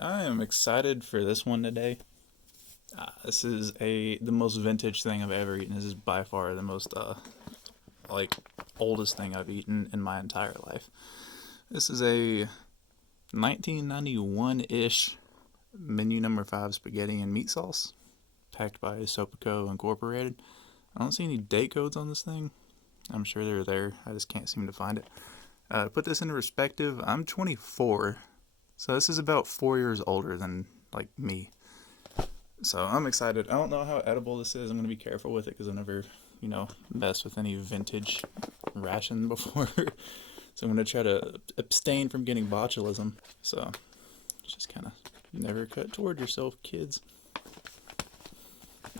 I am excited for this one today. This is the most vintage thing I've ever eaten. This is by far the most like oldest thing I've eaten in my entire life. This is a 1991-ish menu number 5 spaghetti and meat sauce packed by Sopaco Incorporated. I don't see any date codes on this thing. I'm sure they're there. I just can't seem to find it. To put this into perspective, I'm 24, so this is about 4 years older than like me. So I'm excited. I don't know how edible this is. I'm gonna be careful with it because I never, mess with any vintage ration before. So I'm gonna try to abstain from getting botulism. So just kind of never cut toward yourself, kids.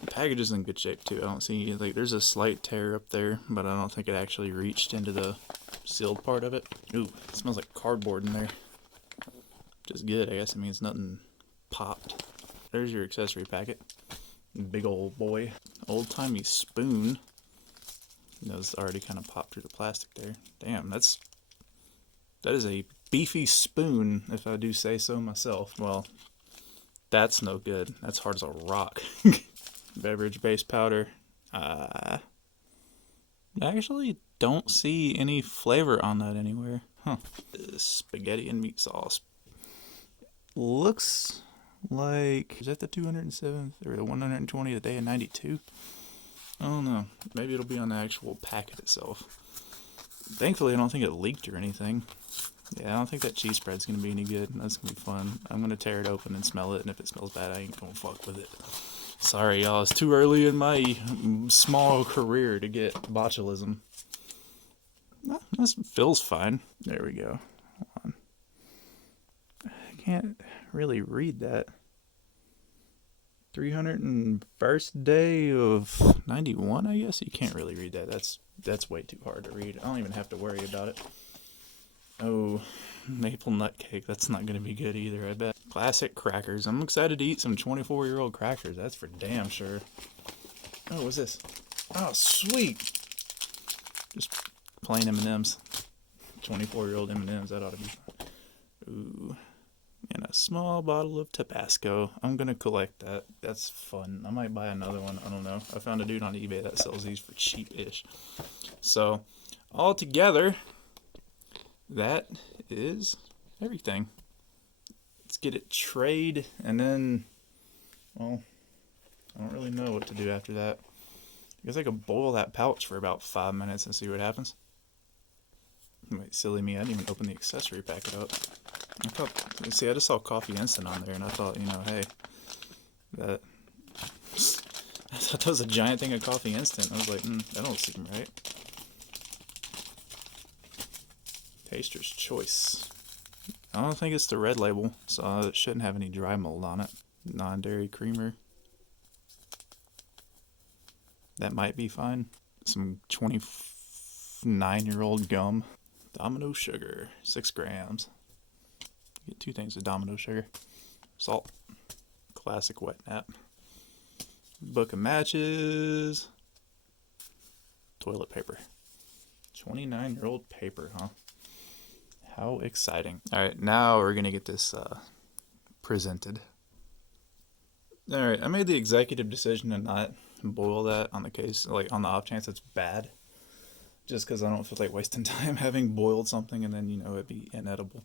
The package is in good shape too. I don't see there's a slight tear up there, but I don't think it actually reached into the sealed part of it. Ooh, it smells like cardboard in there. Which is good. I guess it means nothing popped. There's your accessory packet. Big old boy. Old timey spoon. It's already kind of popped through the plastic there. Damn, that is a beefy spoon, if I do say so myself. Well, that's no good. That's hard as a rock. Beverage base powder. I actually don't see any flavor on that anywhere. Huh. Spaghetti and meat sauce. Looks like, is that the 207th or the 120th day of 92? I don't know. Maybe it'll be on the actual packet itself. Thankfully, I don't think it leaked or anything. Yeah, I don't think that cheese spread's gonna be any good. That's gonna be fun. I'm gonna tear it open and smell it, and if it smells bad, I ain't gonna fuck with it. Sorry, y'all. It's too early in my small career to get botulism. This feels fine. There we go. Hold on. I can't really read that. 301st day of 91, I guess? You can't really read that. That's way too hard to read. I don't even have to worry about it. Oh, maple nut cake. That's not going to be good either, I bet. Classic crackers. I'm excited to eat some 24-year-old crackers. That's for damn sure. Oh, what's this? Oh, sweet. Just plain M&Ms. 24-year-old M&Ms. That ought to be fun. Ooh. And a small bottle of Tabasco. I'm gonna collect that. That's fun. I might buy another one. I don't know. I found a dude on eBay that sells these for cheap-ish. So, all together, that is everything. Let's get it trayed, and then, well, I don't really know what to do after that. I guess I could boil that pouch for about 5 minutes and see what happens. Wait, silly me, I didn't even open the accessory packet up. I just saw Coffee Instant on there, and I thought, hey, I thought that was a giant thing of Coffee Instant. I was like, that don't seem right. Taster's Choice. I don't think it's the red label, so it shouldn't have any dry mold on it. Non-dairy creamer. That might be fine. Some 29-year-old gum. Domino sugar, 6 grams. Get 2 things of Domino sugar. Salt. Classic wet nap. Book of matches. Toilet paper. 29-year-old paper, huh? How exciting. Alright, now we're gonna get this presented. Alright, I made the executive decision to not boil that on the off chance it's bad. Just because I don't feel like wasting time having boiled something and then, it'd be inedible.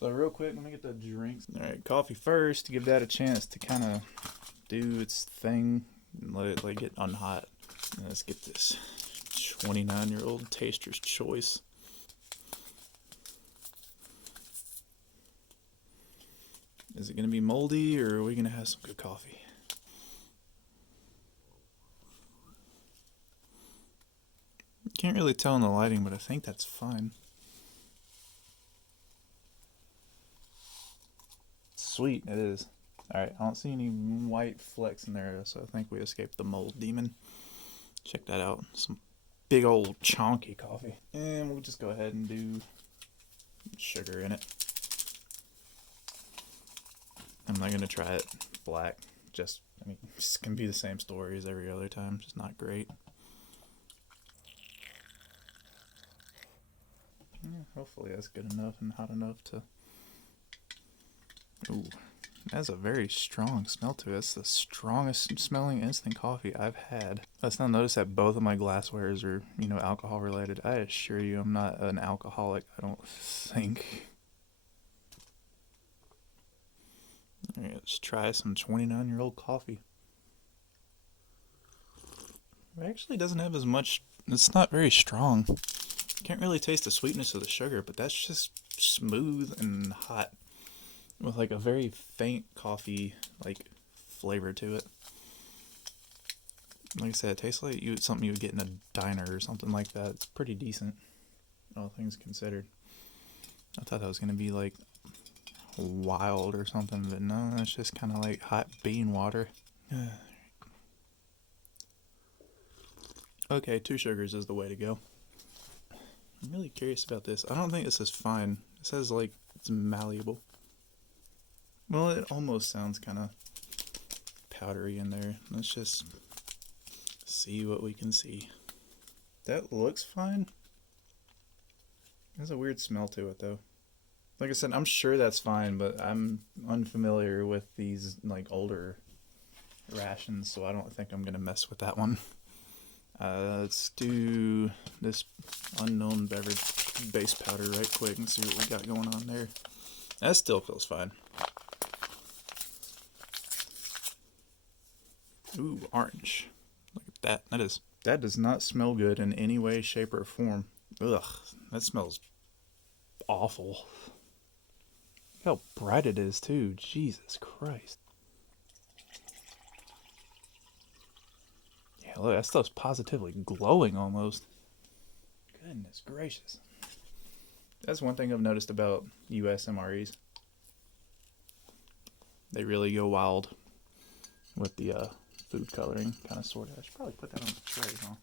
So real quick, let me get the drinks. Alright, coffee first, to give that a chance to kind of do its thing and let it get unhot. And let's get this 29-year-old Taster's Choice. Is it going to be moldy, or are we going to have some good coffee? Can't really tell in the lighting, but I think that's fine. Sweet, it is. Alright, I don't see any white flecks in there, so I think we escaped the mold demon. Check that out. Some big old chonky coffee. And we'll just go ahead and do sugar in it. I'm not going to try it black. It's going to be the same story as every other time. Just not great. Yeah, hopefully that's good enough and hot enough to Ooh, it has a very strong smell to it. It's the strongest smelling instant coffee I've had. Let's now notice that both of my glasswares are, alcohol related. I assure you I'm not an alcoholic, I don't think. Alright, let's try some 29-year-old coffee. It actually doesn't have as much, it's not very strong. Can't really taste the sweetness of the sugar, but that's just smooth and hot with like a very faint coffee like flavor to it. Like I said, it tastes like something you would get in a diner or something like that. It's pretty decent, all things considered. I thought that was going to be like wild or something, but no, it's just kind of like hot bean water. Okay, 2 sugars is the way to go. I'm really curious about this. I don't think this is fine. It says like it's malleable. Well, it almost sounds kind of powdery in there. Let's just see what we can see. That looks fine. There's a weird smell to it though. Like I said, I'm sure that's fine, but I'm unfamiliar with these like older rations, so I don't think I'm gonna mess with that one. Let's do this unknown beverage base powder right quick and see what we got going on there. That still feels fine. Ooh, orange. Look at that. That does not smell good in any way, shape, or form. Ugh, that smells awful. Look how bright it is too. Jesus Christ. Yeah, look, that stuff's positively glowing almost. Goodness gracious. That's one thing I've noticed about US MREs. They really go wild with the food coloring, kind of, sort of. I should probably put that on the tray, huh?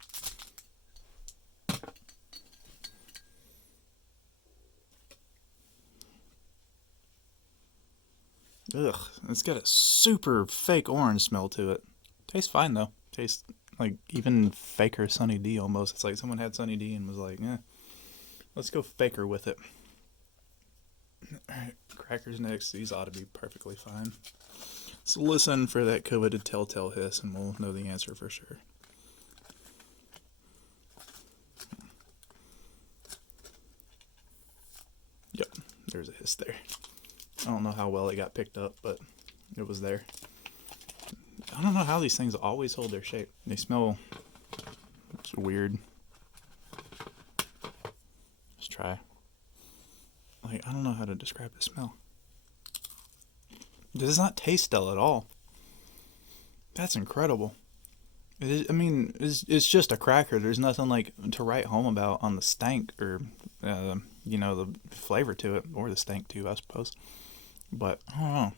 Ugh, it's got a super fake orange smell to it. Tastes fine though. Tastes like even faker Sunny D almost. It's like someone had Sunny D and was like, let's go faker with it. Alright, crackers next. These ought to be perfectly fine. So listen for that coveted telltale hiss and we'll know the answer for sure. Yep, there's a hiss there. I don't know how well it got picked up, but it was there. I don't know how these things always hold their shape. They smell weird. Let's try. Like, I don't know how to describe the smell. It does not taste dull at all. That's incredible. It is, I mean, it's just a cracker. There's nothing like to write home about on the stank or, the flavor to it, or the stank too, I suppose. But I don't know.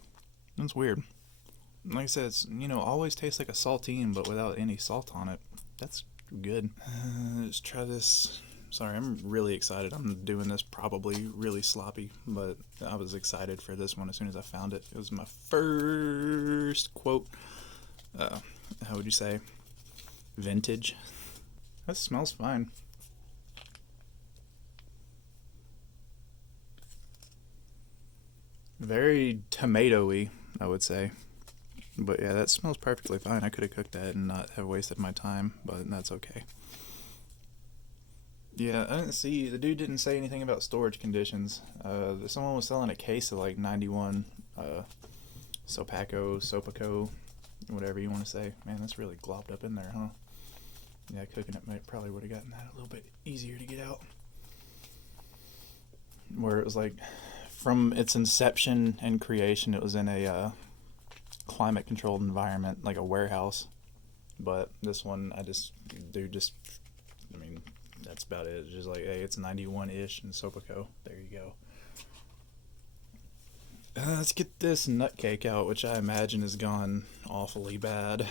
That's weird. Like I said, it's, always tastes like a saltine, but without any salt on it. That's good. Let's try this. Sorry, I'm really excited. I'm doing this probably really sloppy, but I was excited for this one as soon as I found it. It was my first quote. How would you say? Vintage. That smells fine. Very tomatoey, I would say. But yeah, that smells perfectly fine. I could have cooked that and not have wasted my time, but that's okay. Yeah, I didn't see, the dude didn't say anything about storage conditions. Someone was selling a case of like 91 Sopaco, whatever you want to say. Man, that's really globbed up in there, huh? Yeah, cooking it probably would have gotten that a little bit easier to get out. Where it was like, from its inception and creation, it was in a climate-controlled environment, like a warehouse. But this one, that's about it. It's just like, hey, it's 91-ish in Sopaco. There you go. Let's get this nut cake out, which I imagine has gone awfully bad.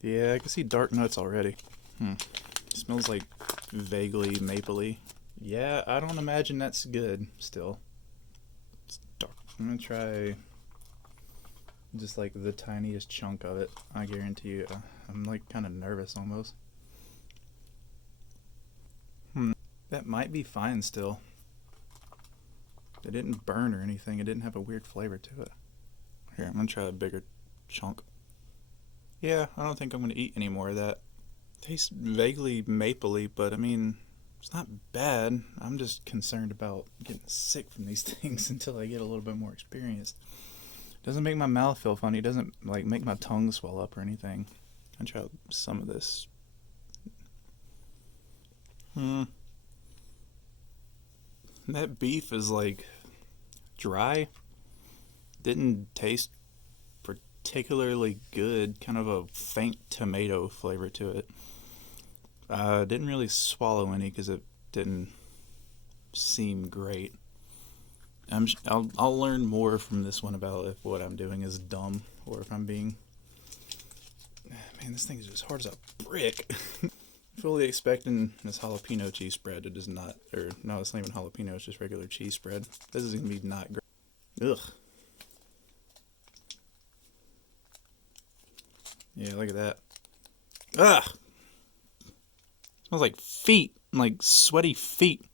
Yeah, I can see dark nuts already. Smells like vaguely mapley. Yeah, I don't imagine that's good still. It's dark. I'm gonna try just like the tiniest chunk of it. I guarantee you, I'm like kind of nervous almost. That might be fine still. It didn't burn or anything. It didn't have a weird flavor to it. Here, I'm gonna try a bigger chunk. Yeah, I don't think I'm gonna eat any more of that. Tastes vaguely mapley, but I mean, it's not bad. I'm just concerned about getting sick from these things until I get a little bit more experience. Doesn't make my mouth feel funny. Doesn't like make my tongue swell up or anything. I'll try some of this. That beef is like dry. Didn't taste particularly good. Kind of a faint tomato flavor to it. Didn't really swallow any because it didn't seem great. I'll learn more from this one about if what I'm doing is dumb or if I'm being... Man, this thing is as hard as a brick. Fully expecting this jalapeno cheese spread. It is not, or no, it's not even jalapeno, it's just regular cheese spread. This is going to be not great. Ugh. Yeah, look at that. Ugh! Smells like feet, like sweaty feet.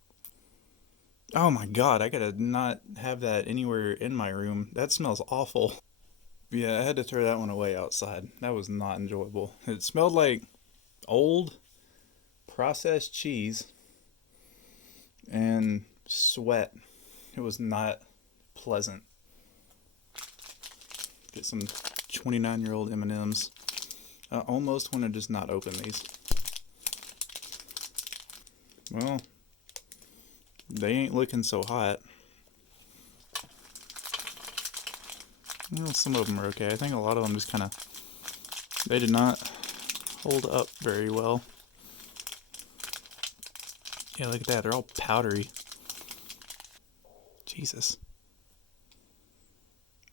Oh my god, I gotta not have that anywhere in my room. That smells awful. Yeah, I had to throw that one away outside. That was not enjoyable. It smelled like old processed cheese and sweat. It was not pleasant. Get some 29-year-old M&Ms. I almost want to just not open these. Well, they ain't looking so hot. Well, some of them are okay. I think a lot of them just kind of... They did not hold up very well. Yeah, look at that. They're all powdery. Jesus.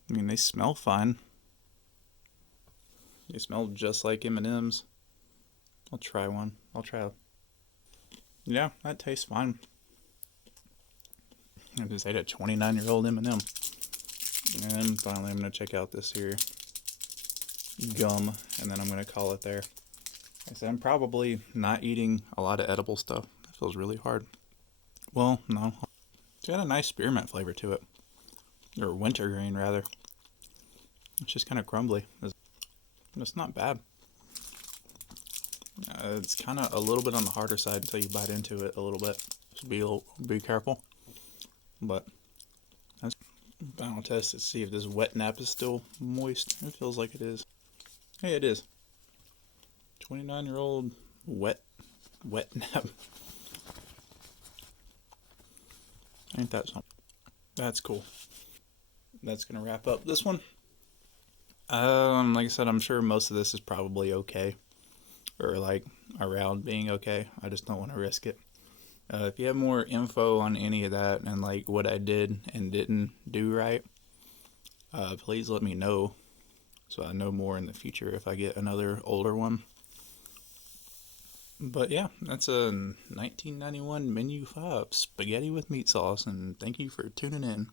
I mean, they smell fine. They smell just like M&Ms. I'll try one. Yeah, that tastes fine. I just ate a 29-year-old M&M. And finally, I'm going to check out this here gum, and then I'm going to call it there. Like I said, I'm probably not eating a lot of edible stuff. That feels really hard. Well, no. It's got a nice spearmint flavor to it. Or wintergreen, rather. It's just kind of crumbly. It's not bad. It's kind of a little bit on the harder side until you bite into it a little bit. So be careful. But that's final test to see if this wet nap is still moist. It feels like it is. Hey, it is. 29-year-old wet nap. Ain't that something? That's cool. That's gonna wrap up this one. Like I said, I'm sure most of this is probably okay, or like around being okay. I just don't want to risk it. If you have more info on any of that and like what I did and didn't do right, please let me know so I know more in the future if I get another older one. But yeah, that's a 1991 Menu 5 spaghetti with meat sauce, and thank you for tuning in.